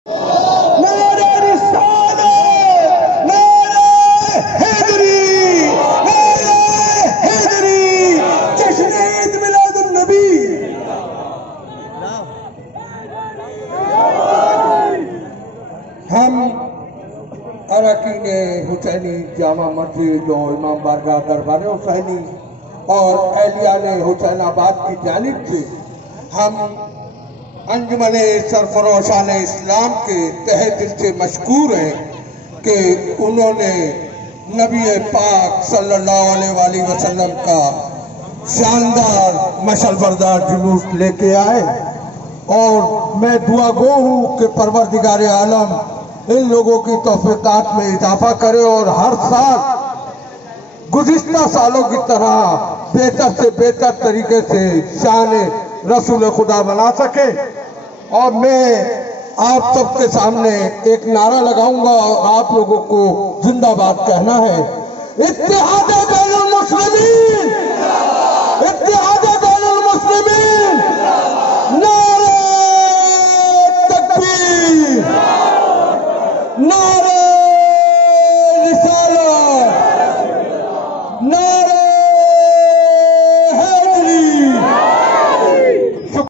हम अरकान हुसैनी जामा मस्जिद और इमाम बारगाह दरबार हुसैनी और अहलियान हुसैनाबाद की जानिब से हम अंजुमन सरफरोशान इस्लाम के तहे दिल से मशकूर हैं कि उन्होंने नबी पाक सल्लल्लाहु अलैहि वसल्लम का शानदार मशलबरदार जुलूस लेके आए। और मैं दुआ गो हूँ कि परवरदिगार आलम इन लोगों की तौफीकात में इजाफा करे और हर साल गुज़िश्ता सालों की तरह बेहतर से बेहतर तरीके से शान रसूल खुदा बना सके। और मैं आप सबके सामने एक नारा लगाऊंगा और आप लोगों को जिंदाबाद कहना है। इत्तेहाद